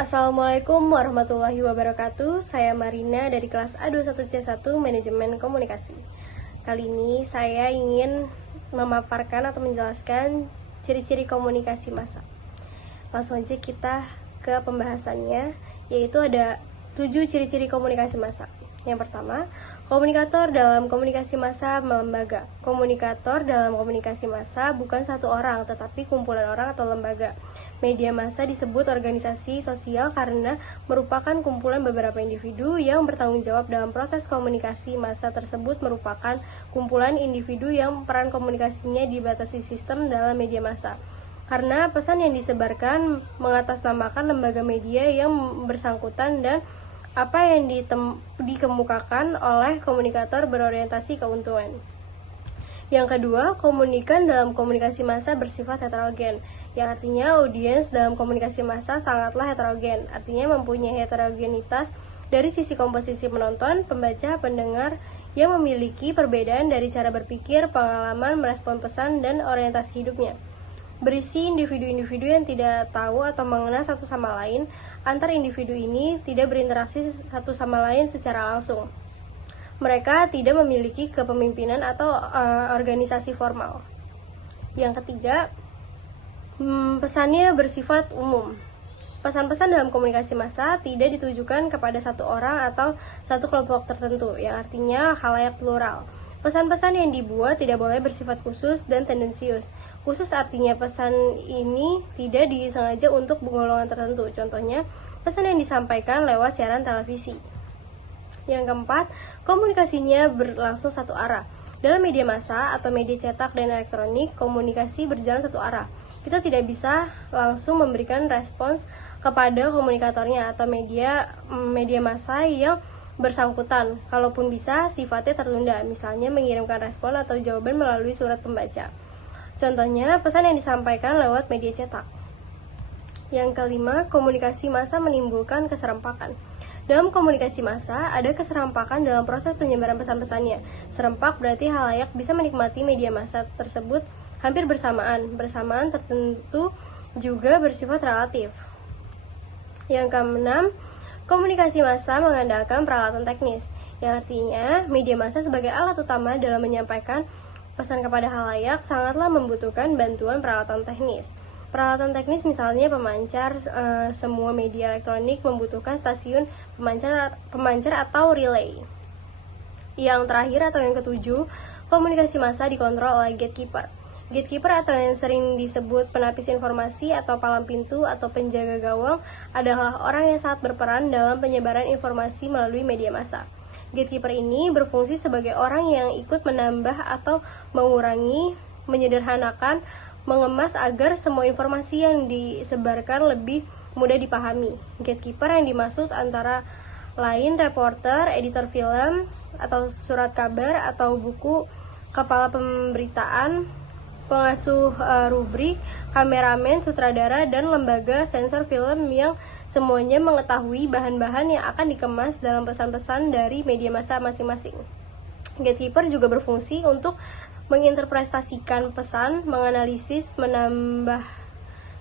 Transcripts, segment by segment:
Assalamualaikum warahmatullahi wabarakatuh. Saya Marina dari kelas A21C1 Manajemen Komunikasi. Kali ini saya ingin memaparkan atau menjelaskan ciri-ciri komunikasi massa. Langsung aja kita ke pembahasannya, yaitu ada 7 ciri-ciri komunikasi massa. Yang pertama, komunikator dalam komunikasi massa melembaga. Komunikator dalam komunikasi massa bukan satu orang, tetapi kumpulan orang atau lembaga. Media massa disebut organisasi sosial karena merupakan kumpulan beberapa individu yang bertanggung jawab dalam proses komunikasi. Massa tersebut merupakan kumpulan individu yang peran komunikasinya dibatasi sistem dalam media massa. Karena pesan yang disebarkan mengatasnamakan lembaga media yang bersangkutan dan apa yang dikemukakan oleh komunikator berorientasi keuntungan. Yang kedua, komunikan dalam komunikasi massa bersifat heterogen, yang artinya audiens dalam komunikasi massa sangatlah heterogen, artinya mempunyai heterogenitas dari sisi komposisi penonton, pembaca, pendengar yang memiliki perbedaan dari cara berpikir, pengalaman, merespon pesan, dan orientasi hidupnya. Berisi individu-individu yang tidak tahu atau mengenal satu sama lain. Antar individu ini tidak berinteraksi satu sama lain secara langsung. Mereka tidak memiliki kepemimpinan atau organisasi formal. Yang ketiga, pesannya bersifat umum. Pesan-pesan dalam komunikasi massa tidak ditujukan kepada satu orang atau satu kelompok tertentu, yang artinya khalayak plural. Pesan-pesan yang dibuat tidak boleh bersifat khusus dan tendensius. Khusus artinya pesan ini tidak disengaja untuk golongan tertentu. Contohnya, pesan yang disampaikan lewat siaran televisi. Yang keempat, komunikasinya berlangsung satu arah. Dalam media massa atau media cetak dan elektronik, komunikasi berjalan satu arah. Kita tidak bisa langsung memberikan respons kepada komunikatornya atau media massa yang bersangkutan. Kalaupun bisa, sifatnya tertunda, misalnya mengirimkan respon atau jawaban melalui surat pembaca. Contohnya, pesan yang disampaikan lewat media cetak. Yang kelima, komunikasi massa menimbulkan keserempakan. Dalam komunikasi massa, ada keserempakan dalam proses penyebaran pesan-pesannya. Serempak berarti halayak bisa menikmati media massa tersebut hampir bersamaan. Bersamaan tertentu juga bersifat relatif. Yang keenam, komunikasi massa mengandalkan peralatan teknis, yang artinya media massa sebagai alat utama dalam menyampaikan pesan kepada halayak sangatlah membutuhkan bantuan peralatan teknis. Peralatan teknis misalnya pemancar, semua media elektronik membutuhkan stasiun pemancar atau relay. Yang terakhir atau yang ketujuh, komunikasi massa dikontrol oleh gatekeeper. Gatekeeper atau yang sering disebut penapis informasi atau palang pintu atau penjaga gawang adalah orang yang sangat berperan dalam penyebaran informasi melalui media massa. Gatekeeper ini berfungsi sebagai orang yang ikut menambah atau mengurangi, menyederhanakan, mengemas agar semua informasi yang disebarkan lebih mudah dipahami. Gatekeeper yang dimaksud antara lain reporter, editor film atau surat kabar atau buku, kepala pemberitaan, pengasuh rubrik, kameramen, sutradara, dan lembaga sensor film yang semuanya mengetahui bahan-bahan yang akan dikemas dalam pesan-pesan dari media massa masing-masing. Gatekeeper juga berfungsi untuk menginterpretasikan pesan, menganalisis, menambah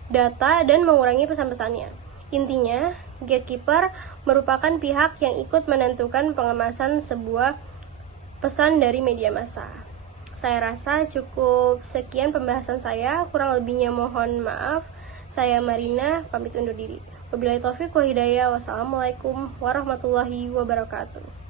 data, dan mengurangi pesan-pesannya. Intinya, gatekeeper merupakan pihak yang ikut menentukan pengemasan sebuah pesan dari media massa. Saya rasa cukup sekian pembahasan saya, kurang lebihnya mohon maaf. Saya Marina, pamit undur diri. Wabillahi taufiq wal hidayah. Wassalamualaikum warahmatullahi wabarakatuh.